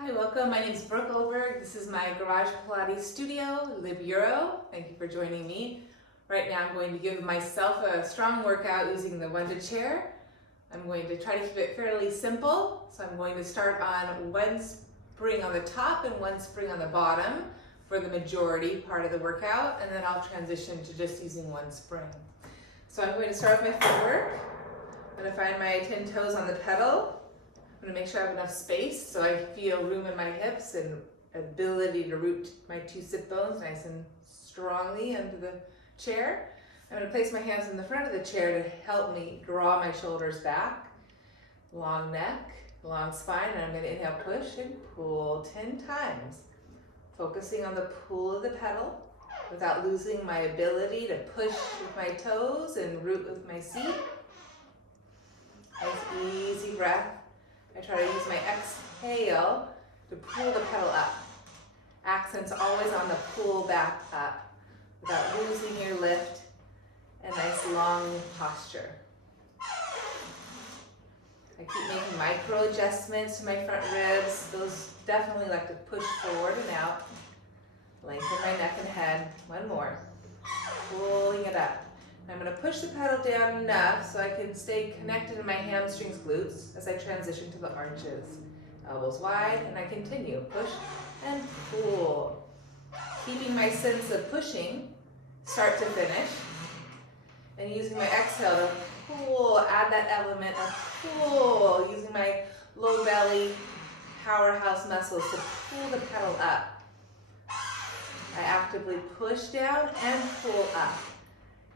Hi, welcome. My name is Brooke Oberg. This is my garage Pilates studio, Live Euro. Thank you for joining me. Right now I'm going to give myself a strong workout using the Wunda chair. I'm going to try to keep it fairly simple. So I'm going to start on one spring on the top and one spring on the bottom for the majority part of the workout, and then I'll transition to just using one spring. So I'm going to start with my footwork. I'm going to find my 10 toes on the pedal. I'm going to make sure I have enough space so I feel room in my hips and ability to root my two sit bones nice and strongly into the chair. I'm going to place my hands in the front of the chair to help me draw my shoulders back. Long neck, long spine, and I'm going to inhale, push and pull 10 times. Focusing on the pull of the pedal without losing my ability to push with my toes and root with my seat. Nice easy breath. I try to use my exhale to pull the pedal up. Accents always on the pull back up without losing your lift and nice long posture. I keep making micro adjustments to my front ribs. Those definitely like to push forward and out. Lengthen my neck and head. One more. Pulling it up. I'm going to push the pedal down enough so I can stay connected in my hamstrings, glutes as I transition to the arches. Elbows wide, and I continue. Push and pull. Keeping my sense of pushing, start to finish, and using my exhale to pull, add that element of pull, using my low belly powerhouse muscles to pull the pedal up. I actively push down and pull up.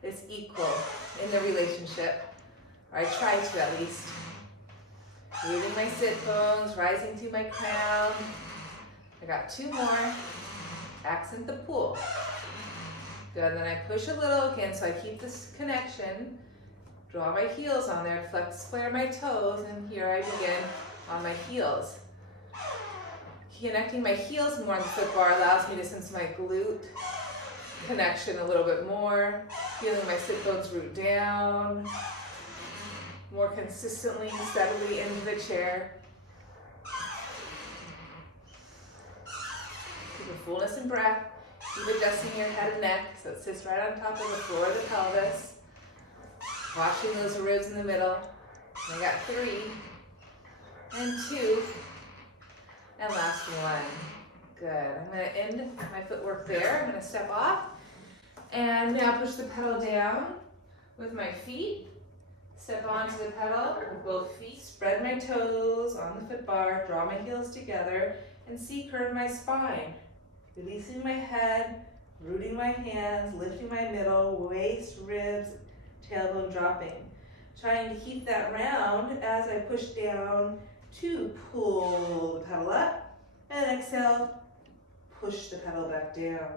It's equal in the relationship, or I try to at least. Rooting my sit bones, rising through my crown. I got two more. Accent the pull. Good, and then I push a little again so I keep this connection. Draw my heels on there, flex, square my toes, and here I begin on my heels. Connecting my heels more on the foot bar allows me to sense my glute connection a little bit more, feeling my sit bones root down more consistently, steadily into the chair. Keep a fullness in breath. Keep adjusting your head and neck so it sits right on top of the floor of the pelvis. Watching those ribs in the middle. I got 3 and 2 and last one. Good. I'm going to end my footwork there. I'm going to step off and now push the pedal down with my feet. Step onto the pedal with both feet. Spread my toes on the foot bar. Draw my heels together and C-curve my spine. Releasing my head, rooting my hands, lifting my middle, waist, ribs, tailbone dropping. Trying to keep that round as I push down to pull the pedal up and exhale. Push the pedal back down.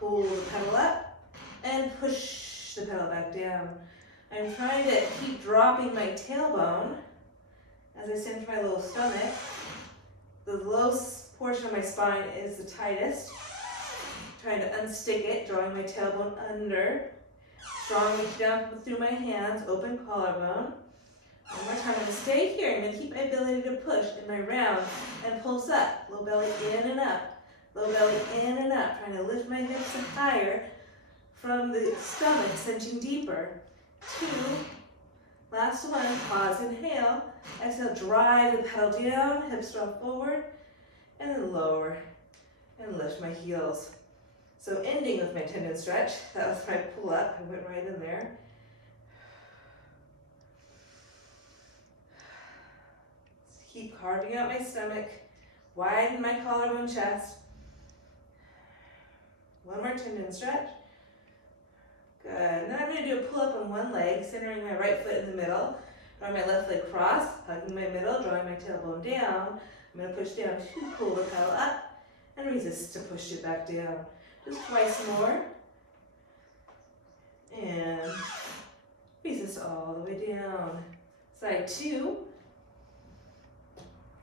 Pull the pedal up and push the pedal back down. I'm trying to keep dropping my tailbone as I center my low stomach. The low portion of my spine is the tightest. Trying to unstick it, drawing my tailbone under. Strong reach down through my hands, open collarbone. One more time, I'm going to stay here. I'm going to keep my ability to push in my round and pulse up. Low belly in and up. Low belly in and up, trying to lift my hips higher from the stomach, cinching deeper. 2, last one, pause, inhale. Exhale, drive the pedal down, hips draw forward, and then lower, and lift my heels. So ending with my tendon stretch, that was my pull up, I went right in there. Keep carving out my stomach, widen my collarbone chest. One more tendon stretch. Good. And then I'm going to do a pull-up on one leg, centering my right foot in the middle. Drawing my left leg cross, hugging my middle, drawing my tailbone down. I'm going to push down to pull the pedal up and resist to push it back down. Just twice more. And resist all the way down. Side 2.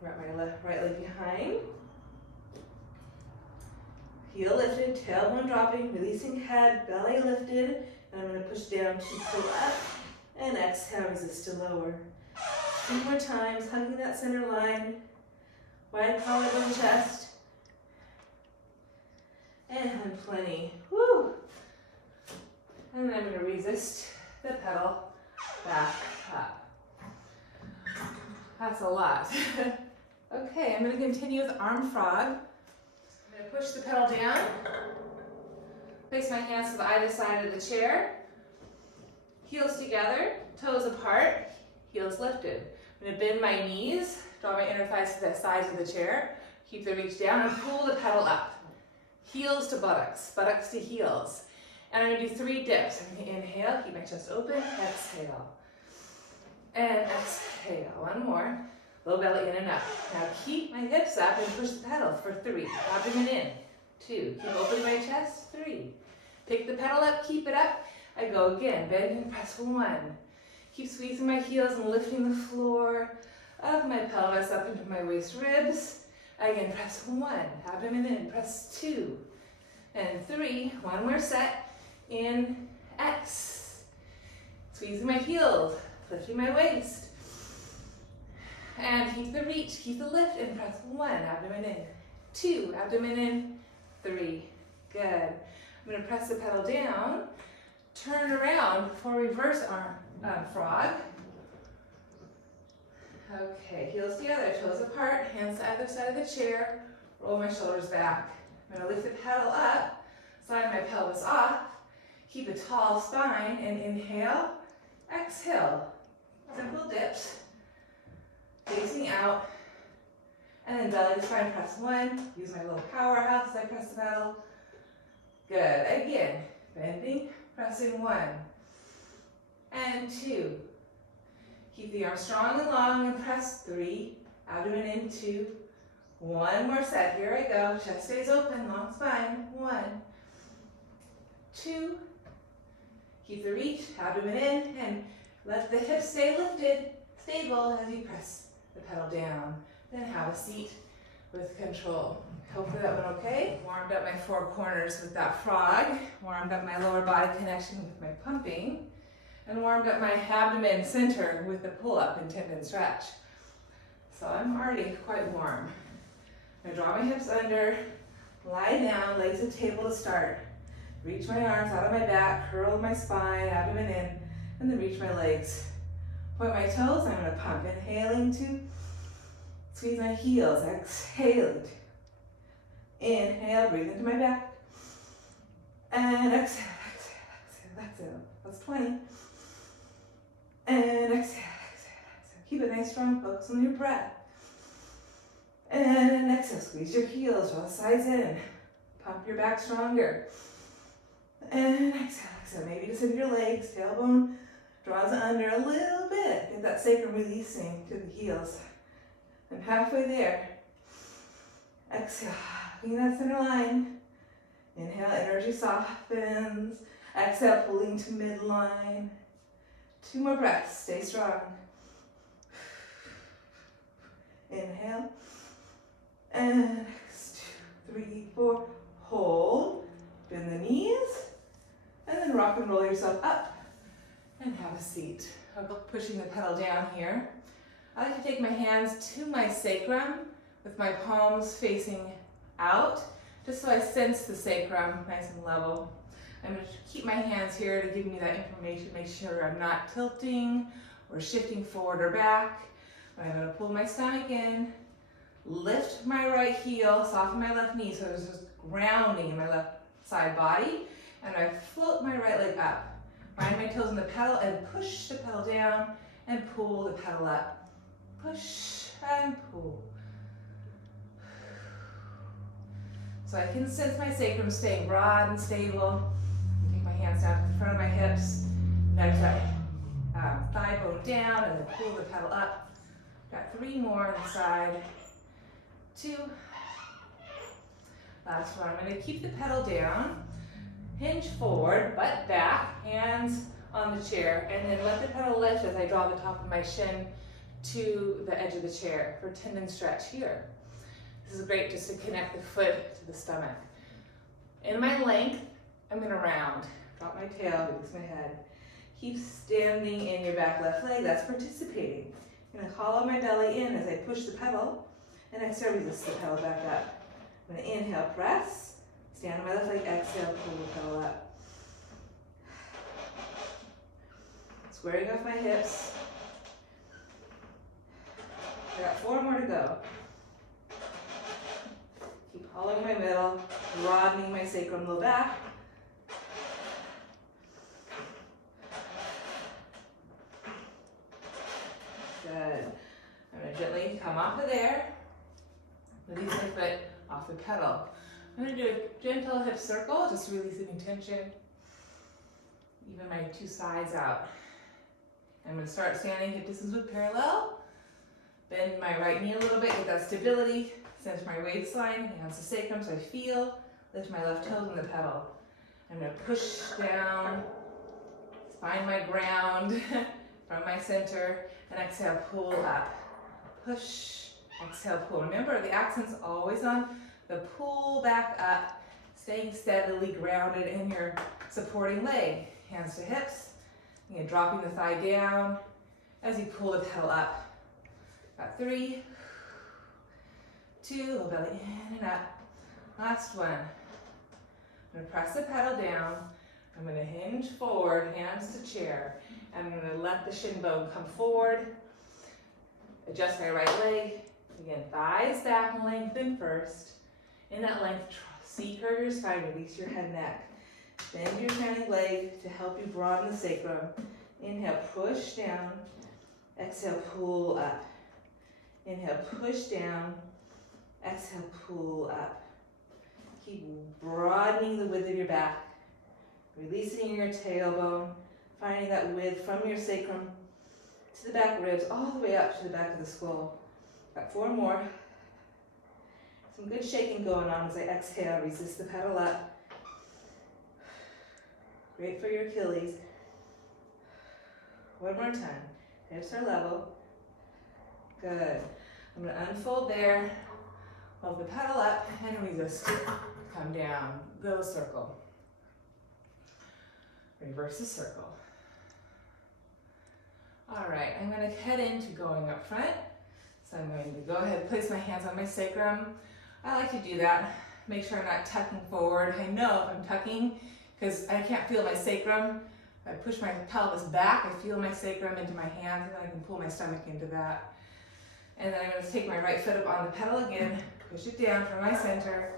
Wrap my right leg behind. Heel lifted, tailbone dropping, releasing head, belly lifted, and I'm going to push down to pull up, and exhale, resist to lower. 2 more times, hugging that center line, Wide collarbone chest. And plenty. Woo! And then I'm going to resist the pedal back up. That's a lot. Okay, I'm going to continue with arm frog. I'm going to push the pedal down. Place my hands to either side of the chair. Heels together, toes apart, heels lifted. I'm going to bend my knees, draw my inner thighs to the sides of the chair. Keep the reach down and pull the pedal up. Heels to buttocks, buttocks to heels. And I'm going to do 3 dips. I'm going to inhale, keep my chest open, exhale. And exhale. One more. Low belly in and up. Now keep my hips up and push the pedal for 3. Abdomen in. 2. Keep opening my chest. 3. Pick the pedal up, keep it up. I go again. Bend and press 1. Keep squeezing my heels and lifting the floor of my pelvis up into my waist ribs. Again, press 1. Abdomen in. Press 2. And 3. One more set. In. X. Squeezing my heels. Lifting my waist. And keep the reach, keep the lift, and press 1, abdomen in. 2, abdomen in. 3, good. I'm going to press the pedal down, turn around for reverse arm frog. Okay, heels together, toes apart, hands to either side of the chair, roll my shoulders back. I'm going to lift the pedal up, slide my pelvis off, keep a tall spine, and inhale, exhale. Simple dips. Facing out, and then belly to spine, press 1. Use my little powerhouse as I press the pedal. Good. Again, bending, pressing 1. And 2. Keep the arm strong and long and press 3. Abdomen in. 2. One more set. Here I go. Chest stays open, long spine. 1. 2. Keep the reach, abdomen in, and let the hips stay lifted, stable as you press the pedal down. Then have a seat with control. Hopefully that went okay. Warmed up my 4 corners with that frog, warmed up my lower body connection with my pumping, and warmed up my abdomen center with the pull-up and tendon stretch. So I'm already quite warm. I draw my hips under, lie down, legs at table to start. Reach my arms out of my back, curl my spine, abdomen in, and then reach my legs. Point my toes, I'm going to pump. Inhaling to squeeze my heels. Exhaling. Inhale, breathe into my back. And exhale, exhale, exhale, exhale. That's 20. And exhale, exhale, exhale. Keep a nice strong focus on your breath. And exhale, squeeze your heels, draw the sides in. Pump your back stronger. And exhale, exhale. Maybe just into your legs, tailbone draws under a little bit. Get that sacrum releasing to the heels. I'm halfway there. Exhale, bring that center line. Inhale, energy softens. Exhale, pulling to midline. 2 more breaths, stay strong. Inhale. And 2, 3, 4. Hold. Bend the knees. And then rock and roll yourself up. And have a seat. I'm pushing the pedal down here. I like to take my hands to my sacrum with my palms facing out, just so I sense the sacrum nice and level. I'm going to keep my hands here to give me that information, make sure I'm not tilting or shifting forward or back. I'm going to pull my stomach in, lift my right heel, soften my left knee so there's just grounding in my left side body, and I float my right leg up. Find my toes on the pedal and push the pedal down and pull the pedal up. Push and pull. So I can sense my sacrum staying broad and stable. Take my hands down to the front of my hips. Nudge that thigh bone down and then pull the pedal up. Got 3 more on the side. 2. Last one. I'm going to keep the pedal down. Hinge forward, butt back, hands on the chair, and then let the pedal lift as I draw the top of my shin to the edge of the chair for tendon stretch here. This is great just to connect the foot to the stomach. In my length, I'm going to round. Drop my tail, release my head. Keep standing in your back left leg. That's participating. I'm going to hollow my belly in as I push the pedal And exhale, resist the pedal back up. I'm gonna inhale, press. Stand on my left leg, exhale, pull the pedal up. Squaring off my hips. I got 4 more to go. Keep hollowing my middle, broadening my sacrum, low back. Good. I'm going to gently come off of there. Release my foot off the pedal. I'm going to do a gentle hip circle, just releasing tension. Even my 2 sides out. I'm going to start standing hip distance width parallel. Bend my right knee a little bit, get that stability. Center my waistline, hands to sacrum so I feel. Lift my left toes on the pedal. I'm going to push down, find my ground from my center, and exhale, pull up. Push, exhale, pull. Remember, the accent's always on the pull back up, staying steadily grounded in your supporting leg. Hands to hips. Again, dropping the thigh down as you pull the pedal up. Got 3, 2, low belly in and up. Last one. I'm going to press the pedal down. I'm going to hinge forward, hands to chair. I'm going to let the shin bone come forward. Adjust my right leg. Again, thighs back and lengthen first. In that length, see curve your spine, release your head, neck. Bend your standing leg to help you broaden the sacrum. Inhale, push down. Exhale, pull up. Inhale, push down. Exhale, pull up. Keep broadening the width of your back. Releasing your tailbone. Finding that width from your sacrum to the back ribs, all the way up to the back of the skull. Got 4 more. Some good shaking going on as I exhale. Resist the pedal up. Great for your Achilles. 1 more time. Hips are level. Good. I'm going to unfold there. Hold the pedal up and resist. Come down. Go circle. Reverse the circle. All right, I'm going to head into going up front. So I'm going to go ahead and place my hands on my sacrum. I like to do that. Make sure I'm not tucking forward. I know if I'm tucking, because I can't feel my sacrum. I push my pelvis back, I feel my sacrum into my hands, and then I can pull my stomach into that. And then I'm going to take my right foot up on the pedal again, push it down from my center,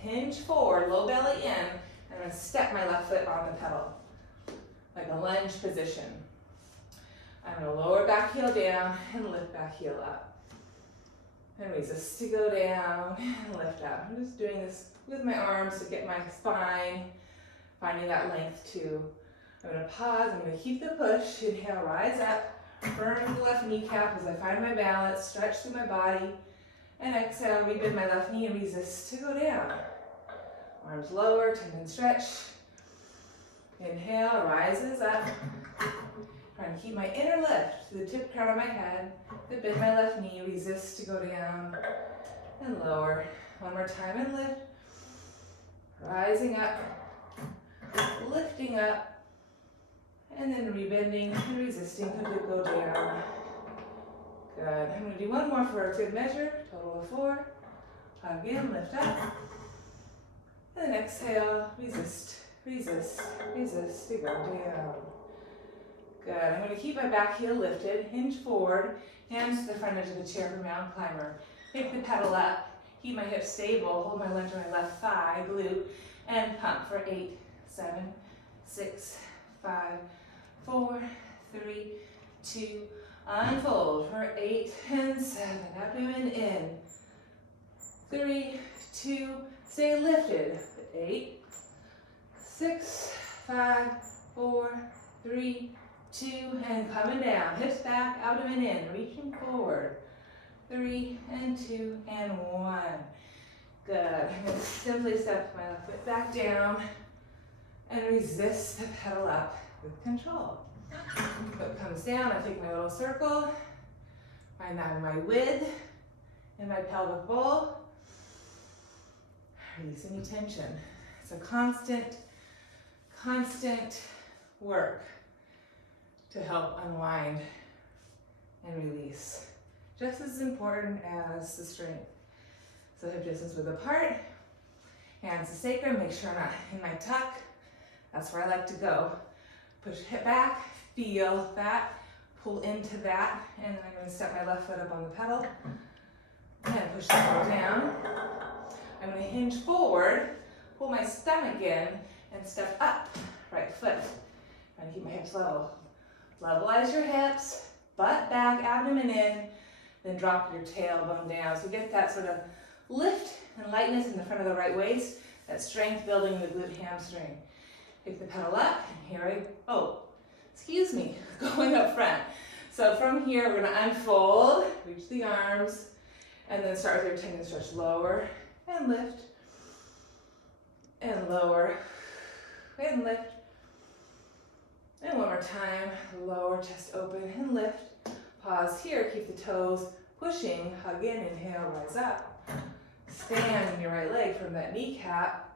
hinge forward, low belly in, and I'm going to step my left foot on the pedal, like a lunge position. I'm going to lower back heel down and lift back heel up. And resist to go down and lift up. I'm just doing this with my arms to get my spine, finding that length too. I'm going to pause, I'm going to keep the push. Inhale, rise up, firm the left kneecap as I find my balance, stretch through my body. And exhale, rebend my left knee and resist to go down. Arms lower, tendon stretch. Inhale, rises up. Trying to keep my inner lift to the tip crown of my head. Then bend my left knee, resist to go down and lower. 1 more time and lift. Rising up, lifting up, and then rebending and resisting to go down. Good. I'm going to do 1 more for a good measure. Total of 4. Again, lift up. And then exhale, resist, resist, resist to go down. Good. I'm going to keep my back heel lifted, hinge forward, hands to the front edge of the chair for mountain climber. Pick the pedal up, keep my hips stable, hold my lunge on my left thigh, glute, and pump for 8, 7, 6, 5, 4, 3, 2, unfold for 8 and 7, abdomen in. 3, 2, stay lifted. 8, 6, 5, 4, 3, 2, and coming down. Hips back, abdomen in, reaching forward. 3 and 2 and 1. Good. I'm going to simply step my left foot back down and resist the pedal up with control. Foot comes down, I take my little circle, find that in my width, in my pelvic bowl. Release any tension. It's a constant work to help unwind and release. just as important as the strength. So hip distance width apart, hands to sacrum, make sure I'm not in my tuck. That's where I like to go. Push hip back, feel that, pull into that, and then I'm going to step my left foot up on the pedal and push the pedal down. I'm going to hinge forward, pull my stomach in, and step up, right foot. Trying to keep my hips level. Levelize your hips, butt back, abdomen in, then drop your tailbone down. So get that sort of lift and lightness in the front of the right waist, that strength building the glute hamstring. Pick the pedal up, and here going up front. So from here, we're gonna unfold, reach the arms, and then start with your tendon stretch. Lower and lift, and lower, and lift. And one more time, lower, chest open, and lift. Pause here, keep the toes pushing, hug in, inhale, rise up. Stand on your right leg from that kneecap.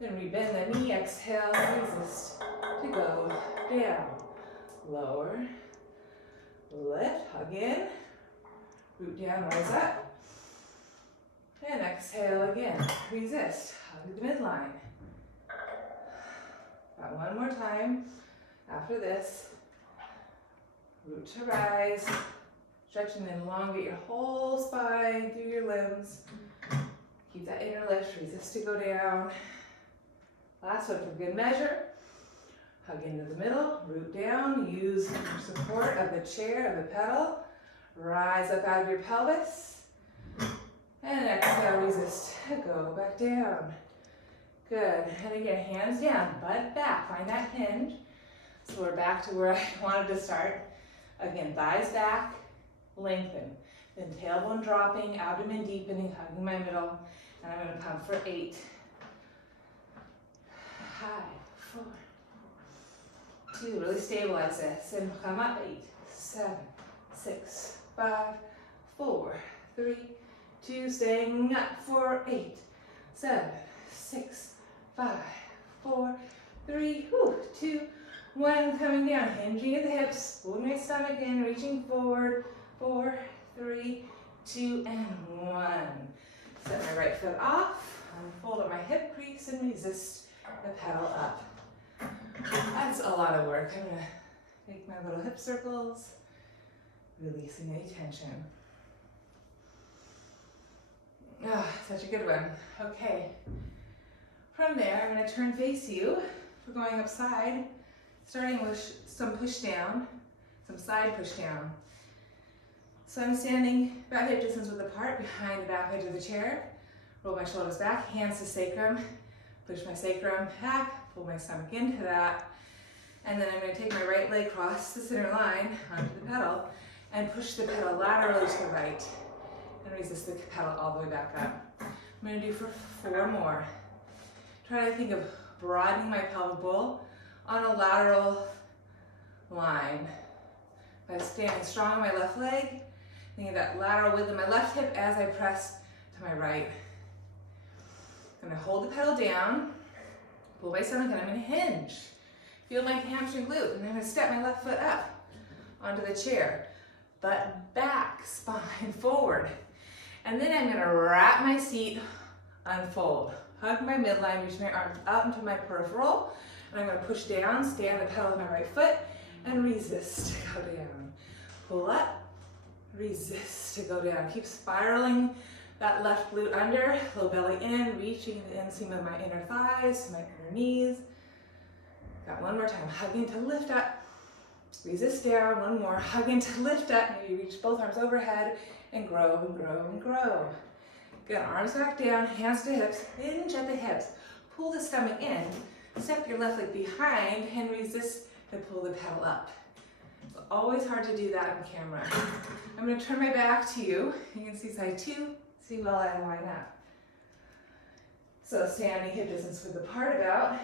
Then rebend the knee, exhale, resist to go down. Lower, lift, hug in, root down, rise up. And exhale again, resist, hug the midline. Got one more time. After this, root to rise, stretch and elongate your whole spine through your limbs. Keep that inner lift, resist to go down. Last one for good measure. Hug into the middle, root down, use your support of the chair, of the pedal. Rise up out of your pelvis. And exhale, resist to go back down. Good, and again, hands down, butt back, find that hinge. So we're back to where I wanted to start. Again, thighs back, lengthen. Then tailbone dropping, abdomen deepening, hugging my middle. And I'm gonna pump for 8. 5, 4, 2, really stabilize this. And come up, 8, 7, 6, 5, 4, 3, 2, staying up for 8, 7, 6, 5, 4, 3, 2, 1, coming down, hinging at the hips, pulling my stomach in, reaching forward, 4, 3, 2, and 1. Set my right foot off, unfold at my hip crease, and resist the pedal up. That's a lot of work. I'm gonna make my little hip circles, releasing any tension. Ah, such a good one. Okay. From there, I'm gonna turn face you. We're going upside, starting with some push down, some side push down. So I'm standing back hip distance width apart behind the back edge of the chair. Roll my shoulders back, hands to sacrum. Push my sacrum back, pull my stomach into that. And then I'm going to take my right leg across the center line onto the pedal and push the pedal laterally to the right. And resist the pedal all the way back up. I'm going to do for 4 more. Try to think of broadening my pelvic bowl on a lateral line. By standing strong on my left leg, thinking of that lateral width of my left hip as I press to my right. I'm going to hold the pedal down, pull my stomach, and I'm going to hinge. Feel my hamstring glute, and I'm going to step my left foot up onto the chair. Butt back, spine forward. And then I'm going to wrap my seat, unfold. Hug my midline, reach my arms up into my peripheral, and I'm going to push down, stay on the pedal with my right foot, and resist to go down. Pull up, resist to go down. Keep spiraling that left glute under, low belly in, reaching the inseam of my inner thighs, my inner knees. Got one more time, hugging to lift up, resist down, one more, hugging to lift up, maybe reach both arms overhead, and grow and grow and grow. Good, arms back down, hands to hips, hinge at the hips, pull the stomach in, step your left leg behind, and resist to pull the pedal up. It's always hard to do that on camera. I'm going to turn my back to you. You can see side 2, see while I line up. So standing hip distance width apart about,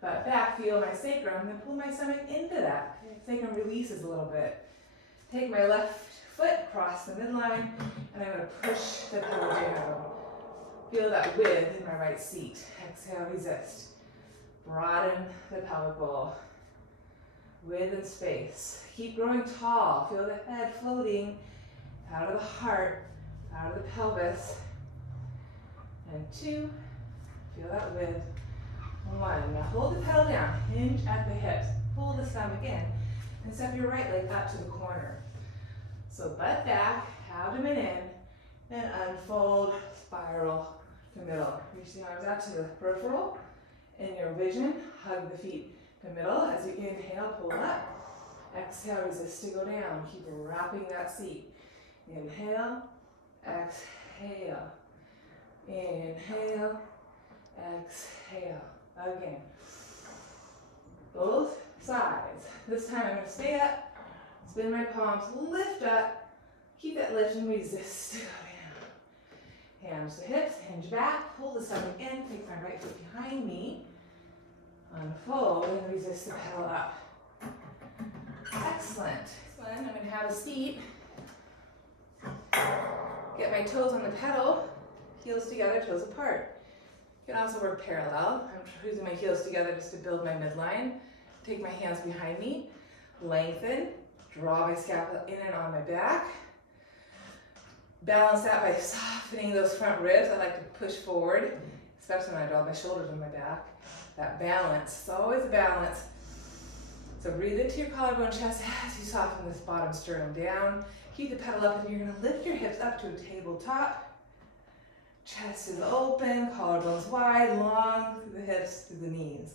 but back, feel my sacrum, and pull my stomach into that. Sacrum releases a little bit. Take my left foot across the midline, and I'm going to push the pedal down. Feel that width in my right seat. Exhale, resist. Broaden the pelvic bowl. Width and space. Keep growing tall. Feel the head floating out of the heart, out of the pelvis. And 2, feel that width. 1, now hold the pedal down, hinge at the hips, pull the stomach in, and step your right leg up to the corner. So butt back, abdomen in, and unfold, spiral to middle. Reach the arms out to the peripheral. In your vision, hug the feet to middle. As you inhale, pull up. Exhale, resist to go down. Keep wrapping that seat. Inhale, exhale. Inhale, exhale. Again. Both sides. This time I'm going to stay up, spin my palms, lift up, keep that lift and resist to go down. Hands to hips, hinge back, pull the stomach in, take my right foot behind me, unfold and resist the pedal up. Excellent. I'm going to have a seat. Get my toes on the pedal, heels together, toes apart. You can also work parallel. I'm using my heels together just to build my midline. Take my hands behind me, lengthen, draw my scapula in and on my back. Balance that by softening those front ribs. I like to push forward, especially when I draw my shoulders on my back. That balance, it's always a balance. So breathe into your collarbone chest as you soften this bottom sternum down. Keep the pedal up and you're gonna lift your hips up to a tabletop. Chest is open, collarbones wide, long through the hips, through the knees.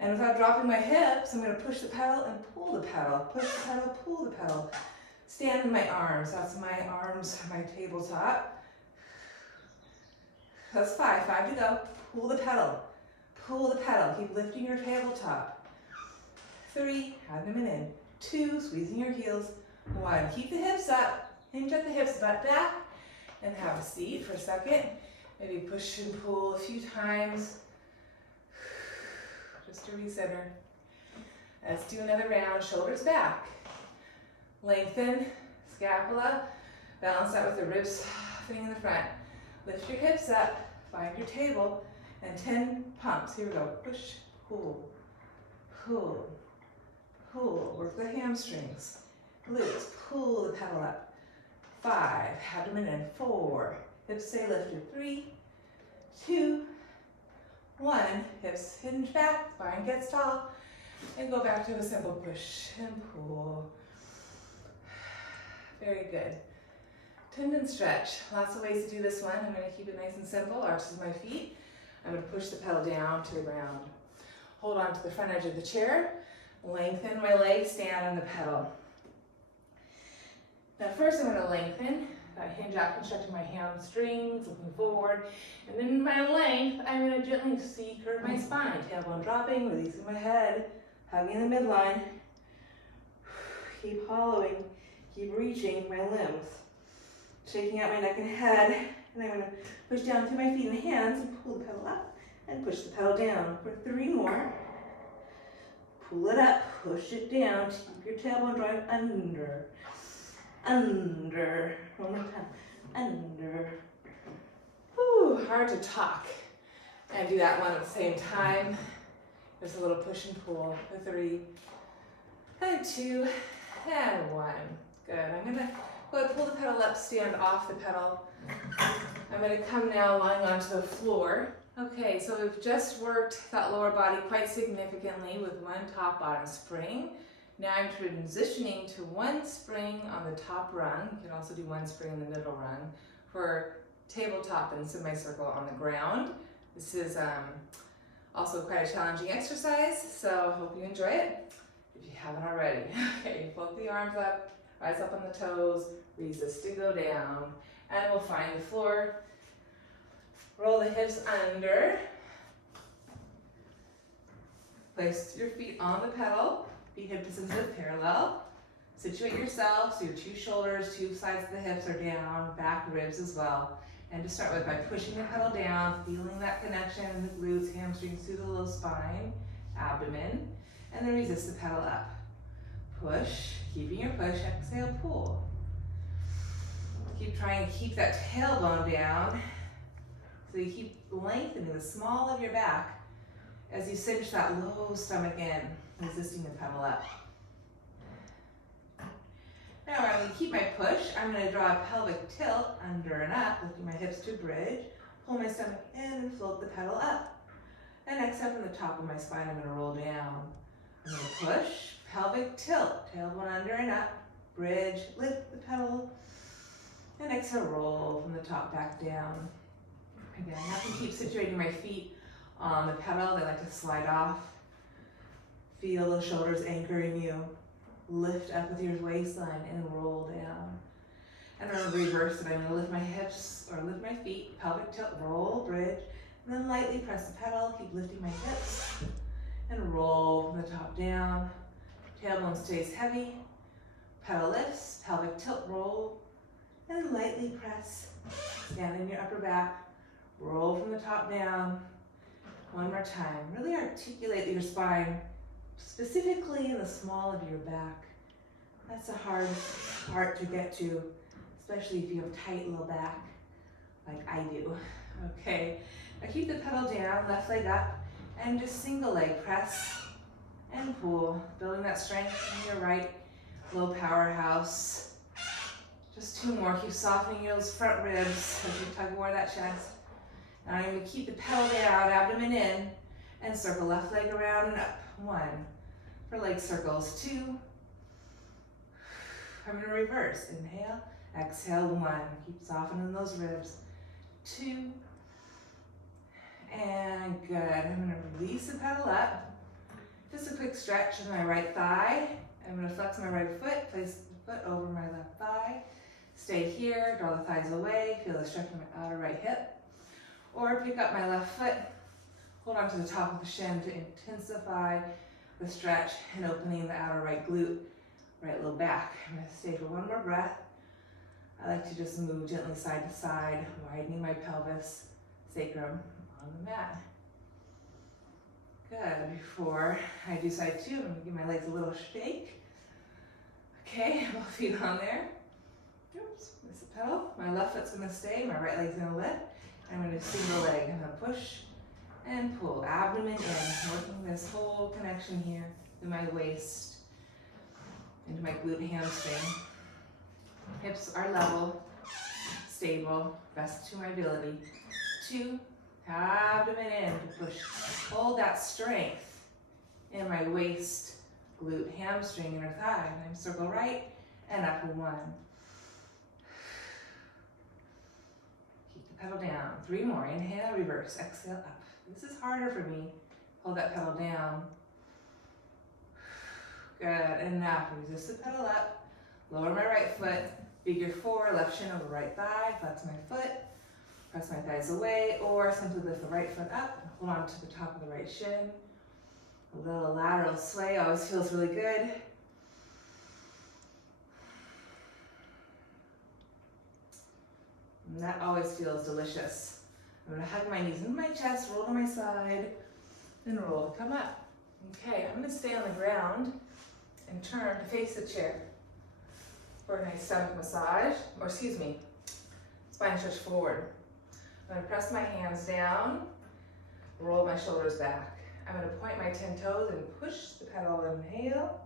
And without dropping my hips, I'm gonna push the pedal and pull the pedal. Push the pedal, pull the pedal. Stand in my arms. That's my arms, my tabletop. That's 5. 5 to go. Pull the pedal. Pull the pedal. Keep lifting your tabletop. 3, abdomen in. 2, squeezing your heels. 1, keep the hips up. Hinge at the hips, butt back. And have a seat for a second. Maybe push and pull a few times. Just to recenter. Let's do another round. Shoulders back. Lengthen, scapula, balance that with the ribs softening in the front. Lift your hips up, find your table, and 10 pumps. Here we go. Push, pull, pull, pull. Work the hamstrings. Glutes, pull the pedal up. 5, abdomen in. 4, hips stay lifted. 3, 2, 1. Hips hinge back, spine gets tall, and go back to a simple push and pull. Very good. Tendon stretch. Lots of ways to do this one. I'm going to keep it nice and simple. Arches my feet. I'm going to push the pedal down to the ground. Hold on to the front edge of the chair. Lengthen my legs, stand on the pedal. Now first I'm going to lengthen. That hinge out, constructing my hamstrings, looking forward. And then in my length, I'm going to gently curve my spine. Tailbone dropping, releasing my head, hugging the midline. Keep hollowing. Keep reaching my limbs, shaking out my neck and head, and I'm going to push down through my feet and hands and pull the pedal up and push the pedal down for 3 more. Pull it up, push it down, keep your tailbone drawing under, under, one more time, under. Whew, hard to talk and do that one at the same time. Just a little push and pull for 3, and 2, and 1. Good. I'm going to go ahead and pull the pedal up, stand off the pedal. I'm going to come now lying onto the floor. Okay, so we've just worked that lower body quite significantly with 1 top bottom spring. Now I'm transitioning to 1 spring on the top rung. You can also do 1 spring in the middle rung for tabletop and semicircle on the ground. This is also quite a challenging exercise, so I hope you enjoy it if you haven't already. Okay, float the arms up. Rise up on the toes, resist to go down, and we'll find the floor. Roll the hips under. Place your feet on the pedal, feet hip distance width parallel. Situate yourself so your 2 shoulders, 2 sides of the hips are down, back ribs as well. And to start with, by pushing the pedal down, feeling that connection in the glutes, hamstrings through the low spine, abdomen, and then resist the pedal up. Push, keeping your push, exhale, pull. Keep trying to keep that tailbone down so you keep lengthening the small of your back as you cinch that low stomach in, resisting the pedal up. Now I'm going to keep my push. I'm going to draw a pelvic tilt under and up, lifting my hips to bridge. Pull my stomach in and float the pedal up. And exhale from the top of my spine, I'm going to roll down. I'm going to push, pelvic tilt, tailbone under and up, bridge, lift the pedal, and exhale, roll from the top back down. Again, I have to keep situating my feet on the pedal. They like to slide off. Feel those shoulders anchoring you. Lift up with your waistline and roll down. And I'm going to reverse it. I'm going to lift my hips or lift my feet, pelvic tilt, roll, bridge, and then lightly press the pedal. Keep lifting my hips and roll from the top down. Tailbone stays heavy. Pedal lifts, pelvic tilt, roll, and then lightly press. Stand in your upper back. Roll from the top down. One more time. Really articulate your spine, specifically in the small of your back. That's a hard part to get to, especially if you have tight low back, like I do. Okay, now keep the pedal down, left leg up, and just single leg press and pull, building that strength in your right low powerhouse. Just 2 more. Keep softening those front ribs as you tug more that chest. Now I'm going to keep the pedal down, abdomen in, and circle left leg around and up. 1. For leg circles. 2. I'm going to reverse. Inhale, exhale. 1. Keep softening those ribs. 2. And good. I'm going to release the pedal up. Just a quick stretch in my right thigh. I'm going to flex my right foot, place the foot over my left thigh. Stay here, draw the thighs away, feel the stretch in my outer right hip. Or pick up my left foot, hold on to the top of the shin to intensify the stretch and opening the outer right glute, right low back. I'm going to stay for 1 more breath. I like to just move gently side to side, widening my pelvis, sacrum on the mat. Good. Before I do side 2, I'm going to give my legs a little shake. Okay, both feet on there. Oops, miss the pedal. My left foot's going to stay, my right leg's going to lift. I'm going to single leg. I'm going to push and pull, abdomen in, working this whole connection here through my waist, into my glute hamstring. Hips are level, stable, best to my ability. 2, abdomen in to push. Hold that strength in my waist, glute, hamstring, inner thigh. And I'm circle right and up 1. Keep the pedal down. 3 more. Inhale, reverse, exhale, up. This is harder for me. Hold that pedal down. Good. And now resist the pedal up. Lower my right foot. Figure 4, left shin over right thigh. Flex my foot. Press my thighs away, or simply lift the right foot up. Hold on to the top of the right shin. A little lateral sway always feels really good. And that always feels delicious. I'm going to hug my knees into my chest, roll to my side, and roll to come up. Okay, I'm going to stay on the ground and turn to face the chair for a nice stomach massage, or excuse me, spine stretch forward. I'm going to press my hands down, roll my shoulders back. I'm going to point my 10 toes and push the pedal. Inhale.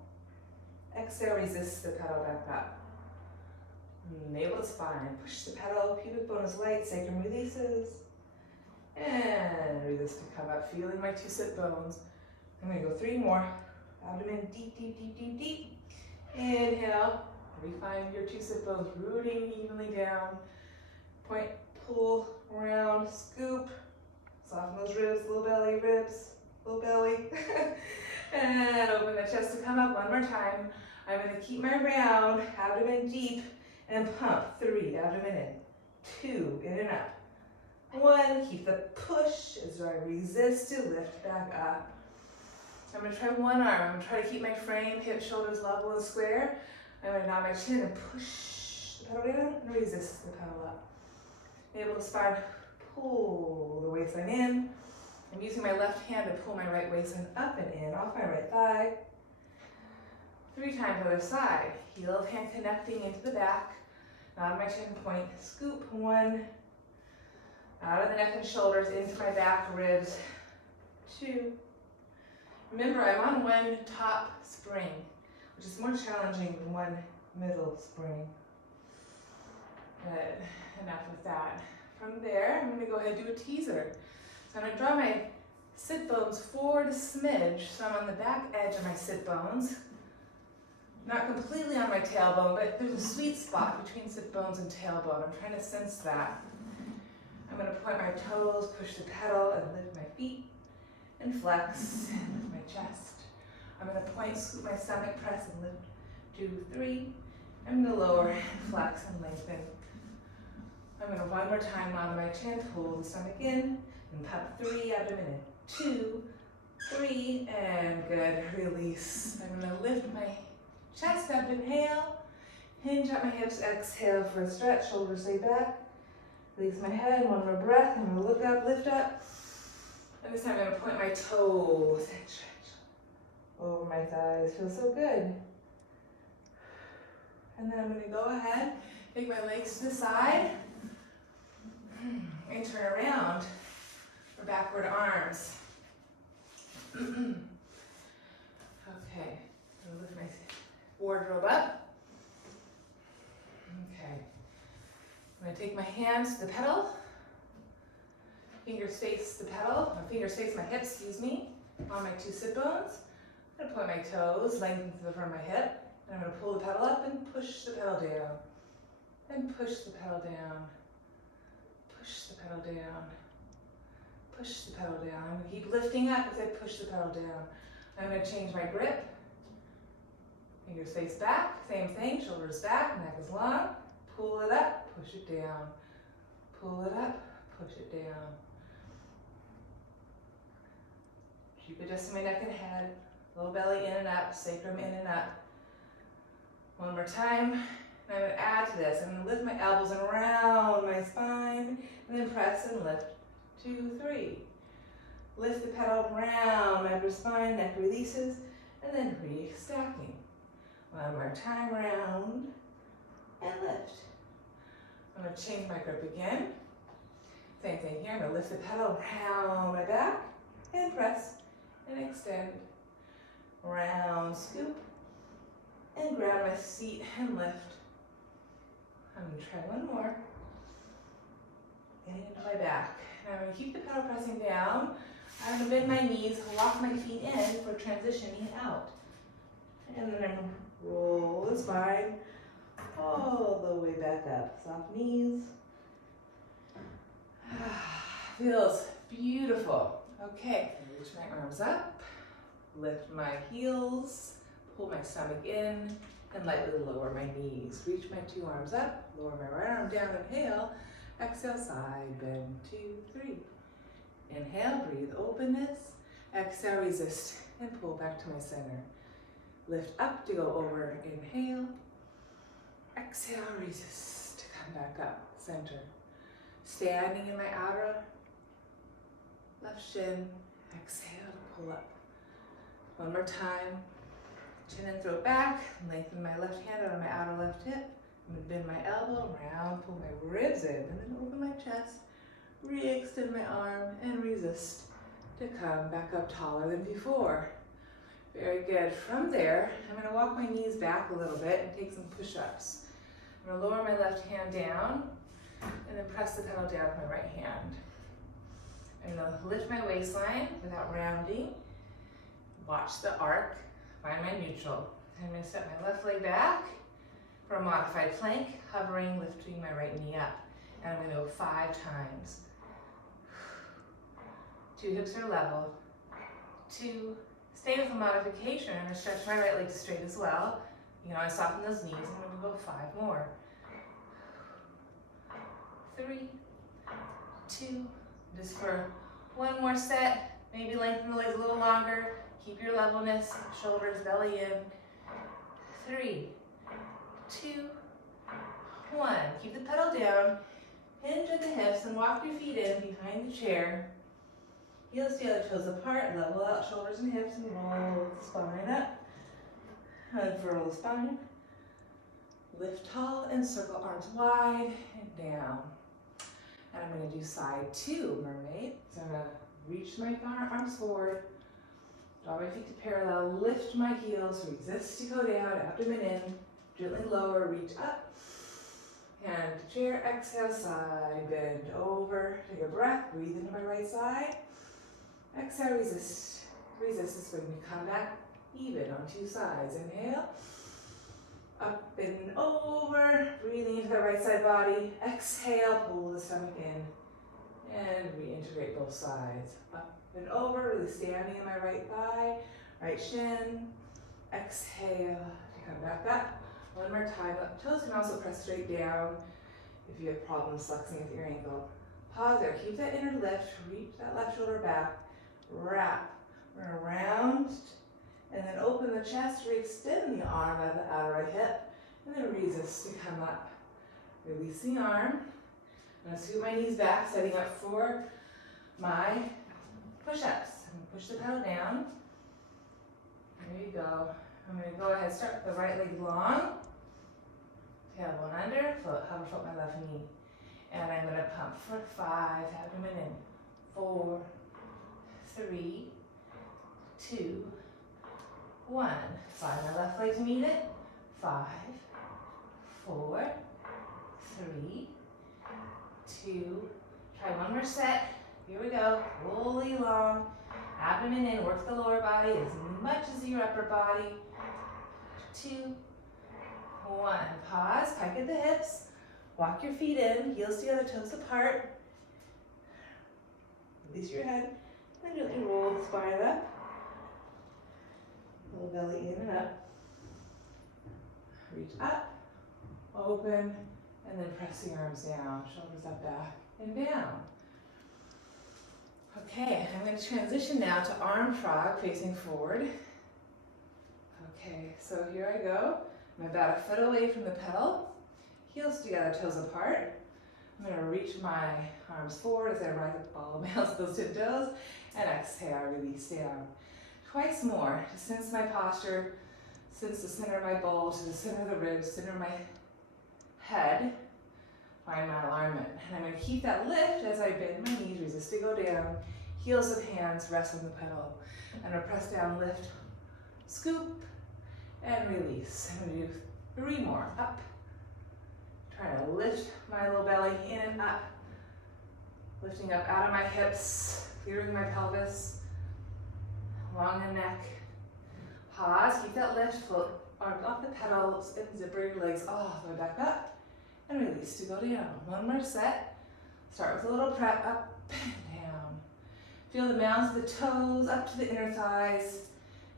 Exhale, resist the pedal back up. Navel to spine. Push the pedal, pubic bone is light, sacrum releases. And resist to come up, feeling my 2 sit bones. I'm going to go 3 more. Abdomen deep, deep, deep, deep, deep. Inhale. Refine your 2 sit bones, rooting evenly down. Point, pull, round, scoop. Soften those ribs, little belly, ribs, little belly. And open the chest to come up 1 more time. I'm going to keep my round, abdomen deep, and pump. 3, abdomen in. 2, in and up. 1, keep the push as I resist to lift back up. I'm going to try 1 arm. I'm going to try to keep my frame, hips, shoulders level and square. I'm going to nod my chin and push the pedal down and resist the pedal up. Navel to spine, pull the waistline in. I'm using my left hand to pull my right waistline up and in off my right thigh. 3 times other side. Heel of hand connecting into the back. Nod my chin, point, scoop. 1. Out of the neck and shoulders into my back, ribs. 2. Remember, I'm on 1 top spring, which is more challenging than 1 middle spring. But enough with that. From there, I'm gonna go ahead and do a teaser. So I'm gonna draw my sit bones forward a smidge, so I'm on the back edge of my sit bones. Not completely on my tailbone, but there's a sweet spot between sit bones and tailbone. I'm trying to sense that. I'm gonna point my toes, push the pedal, and lift my feet, and flex, and lift my chest. I'm gonna point, scoop my stomach, press, and lift, 2, 3. I'm gonna lower, and flex, and lengthen. I'm gonna one more time on my chin, pull the stomach in, and pop 3, abdomen in, 2, 3, and good, release. I'm gonna lift my chest up, inhale, hinge at my hips, exhale for a stretch, shoulders stay back. Release my head, one more breath, I'm gonna look up, lift up. And this time I'm gonna point my toes and stretch over my thighs, feels so good. And then I'm gonna go ahead, take my legs to the side, and turn around for backward arms. Okay, I'm gonna lift my wardrobe up. Okay, I'm gonna take my hands to the pedal, fingers face the pedal, or fingers face my hips, excuse me, on my 2 sit bones. I'm gonna point my toes, lengthen to the front of my hip, and I'm gonna pull the pedal up and push the pedal down, and push the pedal down, push the pedal down, push the pedal down. I'm gonna keep lifting up as I push the pedal down. I'm gonna change my grip. Fingers face back, same thing, shoulders back, neck is long. Pull it up, push it down. Pull it up, push it down. Keep adjusting my neck and head. Low belly in and up, sacrum in and up. One more time. And I'm going to add to this. I'm going to lift my elbows and round my spine, and then press and lift. 2, 3. Lift the pedal round my spine, neck releases, and then re-stacking. One more time, round and lift. I'm going to change my grip again. Same thing here. I'm going to lift the pedal round my back and press and extend. Round, scoop, and grab my seat and lift. I'm going to try one more. Getting into my back. And I'm going to keep the pedal pressing down. I'm going to bend my knees, lock my feet in for transitioning out. And then I'm going to roll the spine all the way back up. Soft knees. Feels beautiful. Okay, reach my arms up, lift my heels, pull my stomach in, and lightly lower my knees. Reach my 2 arms up, lower my right arm down, inhale, exhale, side bend, 2, 3. Inhale, breathe openness, exhale, resist, and pull back to my center. Lift up to go over, inhale, exhale, resist, to come back up, center. Standing in my outer left shin, exhale to pull up. One more time, chin and throat back, lengthen my left hand out of my outer left hip. I'm going to bend my elbow, round, pull my ribs in, and then over my chest, re-extend my arm, and resist to come back up taller than before. Very good. From there, I'm going to walk my knees back a little bit and take some push-ups. I'm going to lower my left hand down, and then press the pedal down with my right hand. I'm going to lift my waistline without rounding. Watch the arc, find my neutral. I'm going to set my left leg back for a modified plank, hovering, lifting my right knee up. And I'm going to go 5 times. 2 hips are level. 2, stay with the modification. I'm going to stretch my right leg straight as well. You know, I soften those knees. I'm going to go 5 more. 3, 2, just for one more set. Maybe lengthen the legs a little longer. Keep your levelness, shoulders, belly in. 3, 2, 1. Keep the pedal down. Hinge at the hips and walk your feet in behind the chair. Heels to the other toes apart. Level out shoulders and hips and roll the spine up. Unfurl the spine. Lift tall and circle arms wide and down. And I'm going to do side 2, mermaid. So I'm going to reach my arms forward, draw my feet to parallel, lift my heels, resist to go down, abdomen in, Gently lower, reach up. Hand to chair, exhale, side bend over. Take a breath, breathe into my right side. Exhale, resist. Resist is when we come back even on two sides. Inhale. Up and over. Breathing into the right side body. Exhale, pull the stomach in. And reintegrate both sides. Up and over, really standing in my right thigh. Right shin. Exhale to come back up. One more time. Toes can also press straight down if you have problems flexing with your ankle. Pause there. Keep that inner lift. Reach that left shoulder back. Wrap around. And then open the chest. Re-extend the arm out of the outer right hip. And then resist to come up. Release the arm. I'm going to scoot my knees back, setting up for my push-ups. I'm going to push the pedal down. There you go. I'm going to go ahead, start the right leg long. Tailbone under, hover foot my left knee. And I'm going to pump for 5, abdomen in. 4, 3, 2, 1. Slide my left leg to meet it. 5, 4, 3, 2. Try one more set. Here we go. Fully long. Abdomen in. Work the lower body as much as your upper body. 2, 1. Pause. Pike at the hips. Walk your feet in. Heels together, toes apart. Release your head. And gently roll the spine up. Little belly in and up. Reach up. Open. And then press the arms down. Shoulders up, back, and down. Okay, I'm going to transition now to arm frog facing forward. Okay, so here I go. I'm about a foot away from the pedal. Heels together, toes apart. I'm going to reach my arms forward as I rise up, ball bounce those 10 toes, and exhale, release down. Twice more to sense my posture, sense the center of my bowl to the center of the ribs, center of my head. Find my alignment. And I'm going to keep that lift as I bend my knees, resist to go down. Heels of hands rest on the pedal. I'm going to press down, lift, scoop, and release. I'm going to do 3 more. Up. Trying to lift my little belly in and up. Lifting up out of my hips, clearing my pelvis, along the neck. Pause, keep that lift, float arms off the pedals, and zipper your legs all the way back up. And release to go down. One more set. Start with a little prep, up and down. Feel the mounds of the toes up to the inner thighs,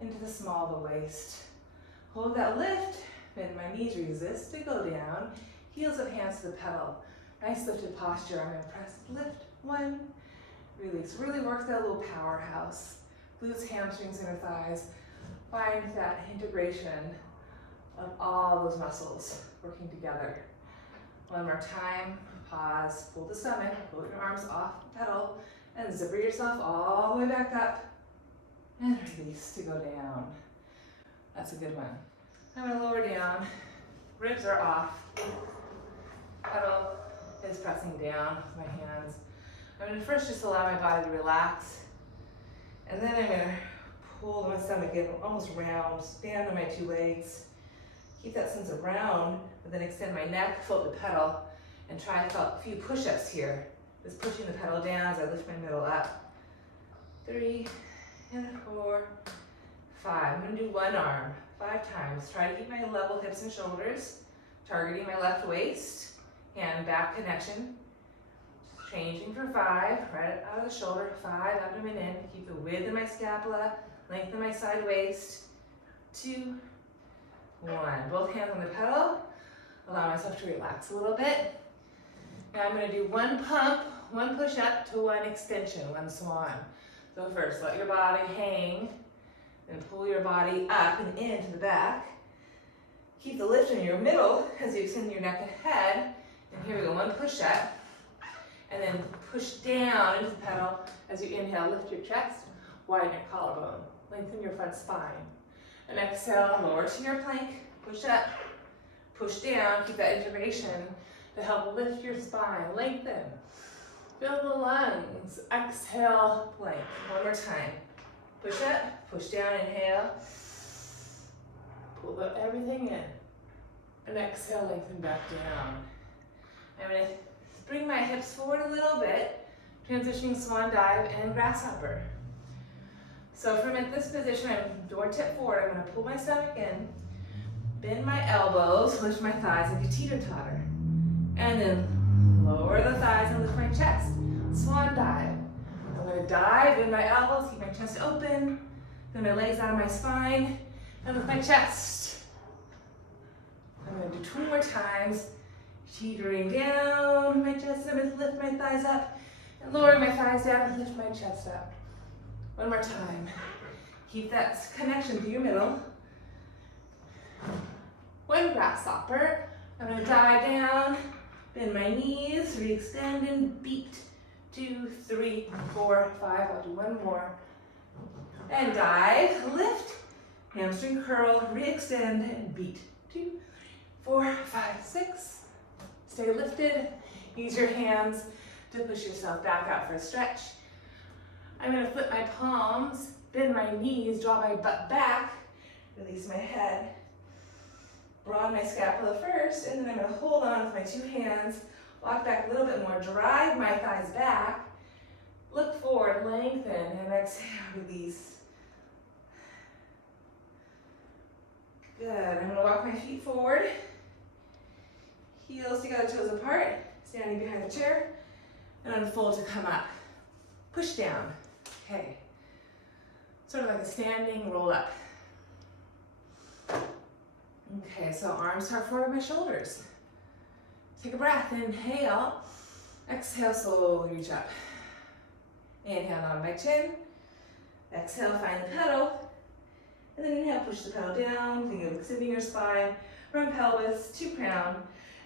into the small of the waist. Hold that lift, bend my knees, resist to go down. Heels of hands to the pedal. Nice lifted posture. I'm going to press, lift, 1, release. Really work that little powerhouse. Glutes, hamstrings, inner thighs. Find that integration of all those muscles working together. One more time, pause, pull the stomach, pull your arms off the pedal, and zipper yourself all the way back up, and release to go down. That's a good one. I'm going to lower down, ribs are off, pedal is pressing down with my hands. I'm going to first just allow my body to relax, and then I'm going to pull my stomach in, almost round, stand on my 2 legs. Keep that sense of round, but then extend my neck, float the pedal, and try a few push-ups here. Just pushing the pedal down as I lift my middle up. 3 and 4, 5. I'm going to do one arm 5 times. Try to keep my level hips and shoulders, targeting my left waist, hand back connection. Changing for 5, right out of the shoulder, 5, abdomen in. Keep the width of my scapula, length of my side waist. 2, 1. Both hands on the pedal. Allow myself to relax a little bit. Now I'm going to do 1 pump, 1 push up to 1 extension, 1 swan. So first, let your body hang, then pull your body up and into the back. Keep the lift in your middle as you extend your neck and head. And here we go, 1 push up. And then push down into the pedal as you inhale, lift your chest, widen your collarbone, lengthen your front spine. And exhale, lower to your plank, push up, push down, keep that integration to help lift your spine, lengthen. Fill the lungs, exhale, plank. One more time. Push up, push down, inhale. Pull everything in. And exhale, lengthen back down. I'm going to bring my hips forward a little bit, transitioning swan dive and grasshopper. So from this position, I'm door tip forward. I'm going to pull my stomach in, bend my elbows, lift my thighs like a teeter-totter. And then lower the thighs and lift my chest. Swan dive. I'm going to dive, bend my elbows, keep my chest open, bend my legs out of my spine, and lift my chest. I'm going to do 2 more times. Teetering down my chest, I'm going to lift my thighs up, and lowering my thighs down and lift my chest up. 1 more time. Keep that connection through your middle. 1 grasshopper. I'm going to dive down, bend my knees, re-extend and beat. 2, 3, 4, 5. I'll do 1 more. And dive, lift, hamstring curl, re-extend and beat. 2, 3, 4, 5, 6. Stay lifted. Use your hands to push yourself back out for a stretch. I'm going to flip my palms, bend my knees, draw my butt back, release my head. Broaden my scapula first, and then I'm going to hold on with my 2 hands, walk back a little bit more, drive my thighs back, look forward, lengthen, and exhale, release. Good. I'm going to walk my feet forward. Heels together, toes apart, standing behind the chair, and unfold to come up. Push down. Okay. Sort of like a standing roll up. Okay, so arms tucked forward my shoulders. Take a breath, inhale. Exhale, slowly reach up. Inhale on my chin. Exhale, find the pedal. And then inhale, push the pedal down. Think of extending your spine, run pelvis to crown.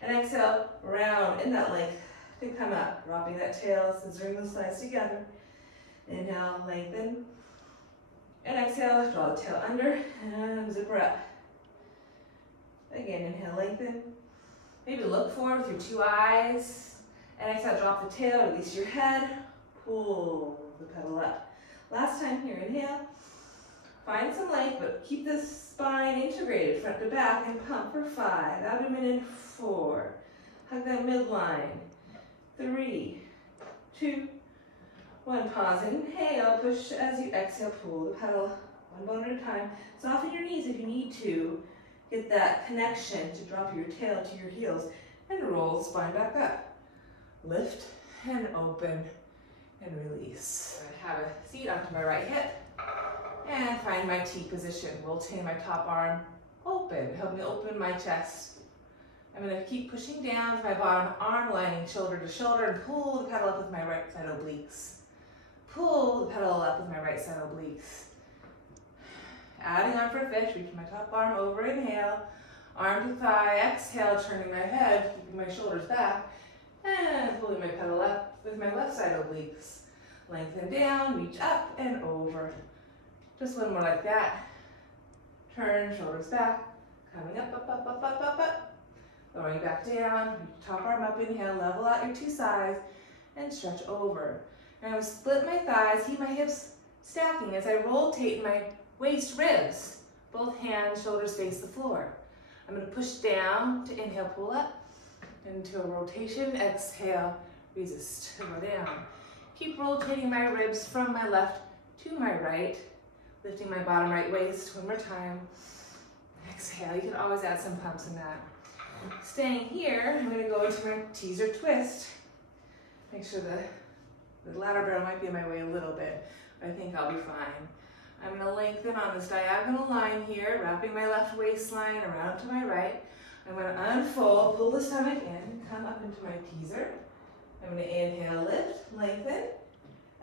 And exhale, round in that length to come up, dropping that tail, scissoring those thighs together. Inhale, lengthen. And exhale, draw the tail under and zipper up. Again, inhale, lengthen. Maybe look forward with your 2 eyes. And exhale, drop the tail, release your head. Pull the pedal up. Last time here, inhale. Find some length, but keep the spine integrated, front to back, and pump for 5. Abdomen in 4. Hug that midline. 3, 2, 1. Pause, inhale, push as you exhale, pull the pedal 1 bone at a time. Soften your knees if you need to. Get that connection to drop your tail to your heels and roll the spine back up. Lift and open and release. I have a seat onto my right hip. And find my T position. Rotate my top arm open. Help me open my chest. I'm going to keep pushing down to my bottom arm, lining shoulder to shoulder, and pull the pedal up with my right side obliques. Pull the pedal up with my right side obliques. Adding on for a fish, reaching my top arm over, inhale. Arm to thigh, exhale, turning my head, keeping my shoulders back, and pulling my pedal up with my left side obliques. Lengthen down, reach up and over. Just 1 more like that. Turn, shoulders back, coming up, up, up, up, up, up, up. Lowering back down, top arm up, inhale, level out your 2 sides, and stretch over. And I'm going to split my thighs, keep my hips stacking as I rotate my waist ribs. Both hands, shoulders face the floor. I'm going to push down to inhale, pull up, into a rotation, exhale, resist, to go down. Keep rotating my ribs from my left to my right. Lifting my bottom right waist 1 more time. Exhale, you can always add some pumps in that. Staying here, I'm going to go into my teaser twist. Make sure the ladder barrel might be in my way a little bit, but I think I'll be fine. I'm going to lengthen on this diagonal line here, wrapping my left waistline around to my right. I'm going to unfold, pull the stomach in, come up into my teaser. I'm going to inhale, lift, lengthen.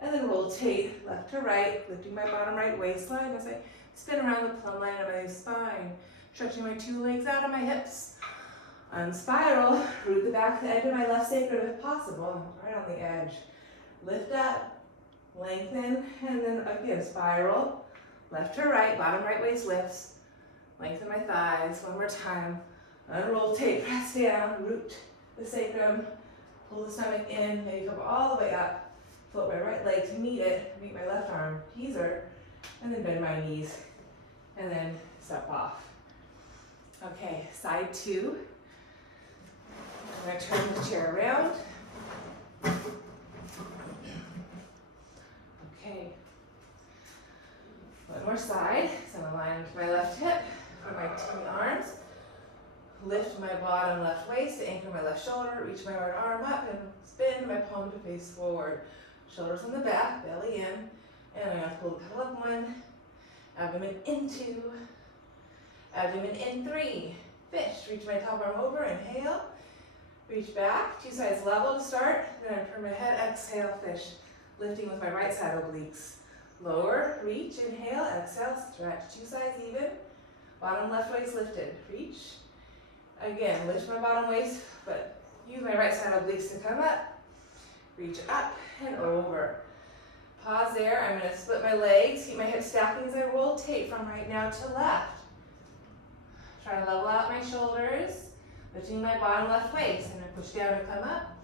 And then rotate left to right, lifting my bottom right waistline as I spin around the plumb line of my spine, stretching my 2 legs out of my hips. Unspiral, root the back to the edge of my left sacrum if possible, right on the edge. Lift up, lengthen, and then again, spiral, left to right, bottom right waist lifts. Lengthen my thighs, 1 more time. Unrotate, press down, root the sacrum, pull the stomach in, maybe come all the way up. Float my right leg to meet it, meet my left arm, teaser, and then bend my knees, and then step off. Okay, side 2. I'm going to turn the chair around. Okay. One more side. So I'm aligned with my left hip for my two arms. Lift my bottom left waist to anchor my left shoulder. Reach my right arm up and spin my palm to face forward. Shoulders on the back, belly in. And I'm going to pull the pedal up 1. Abdomen in 2. Abdomen in 3. Fish. Reach my top arm over. Inhale. Reach back. 2 sides level to start. Then I turn my head. Exhale. Fish. Lifting with my right side obliques. Lower. Reach. Inhale. Exhale. Stretch. 2 sides even. Bottom left waist lifted. Reach. Again, lift my bottom waist, but use my right side obliques to come up. Reach up and over. Pause there. I'm going to split my legs. Keep my hips stacking as I rotate from right now to left. Try to level out my shoulders. Lifting my bottom left waist. I'm going to push down to come up.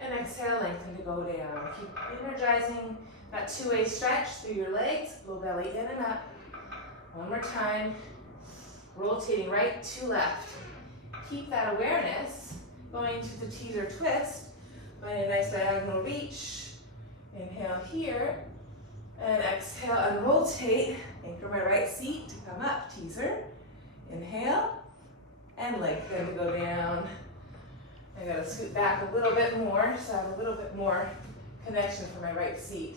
And exhale, lengthen to go down. Keep energizing that two-way stretch through your legs. Low belly in and up. One more time. Rotating right to left. Keep that awareness going to the teaser twist. Find a nice diagonal reach. Inhale here. And exhale and rotate. Anchor my right seat to come up. Teaser. Inhale. And lengthen to go down. I gotta scoot back a little bit more so I have a little bit more connection for my right seat.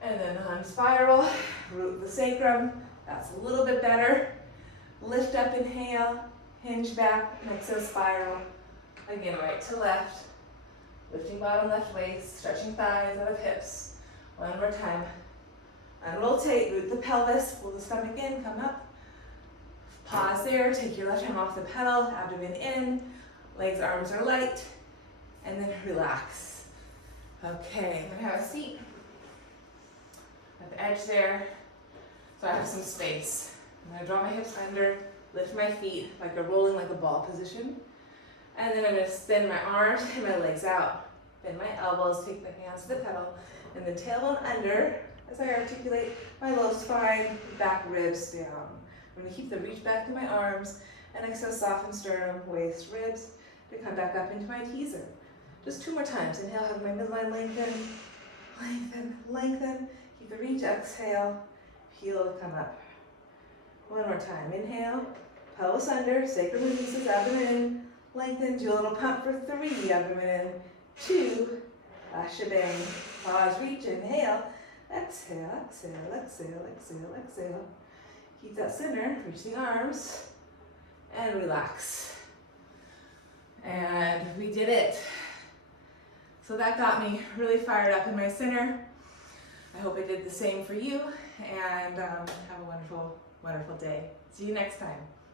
And then on spiral, root the sacrum. That's a little bit better. Lift up, inhale. Hinge back, and exhale, spiral. Again, right to left. Lifting bottom left waist, stretching thighs out of hips. One more time. And rotate, root the pelvis, pull the stomach in, come up. Pause there, take your left hand off the pedal, abdomen in, legs, arms are light, and then relax. Okay, I'm gonna have a seat at the edge there, so I have some space. I'm gonna draw my hips under, lift my feet like a rolling like a ball position. And then I'm going to extend my arms and my legs out. Bend my elbows, take the hands to the pedal, and then tailbone under as I articulate my low spine, back ribs down. I'm going to keep the reach back to my arms and exhale, soften sternum, waist, ribs to come back up into my teaser. Just 2 more times. Inhale, hug my midline, lengthen, lengthen, lengthen. Keep the reach, exhale, heel to come up. One more time. Inhale, pelvis under, sacrum releases, abdomen in, lengthen, do a little pump for 3, abdomen in, 2, last shebang. Pause, reach, inhale, exhale, exhale, exhale, exhale, exhale. Keep that center, reach the arms, and relax. And we did it. So that got me really fired up in my center. I hope I did the same for you, and have a wonderful day. See you next time.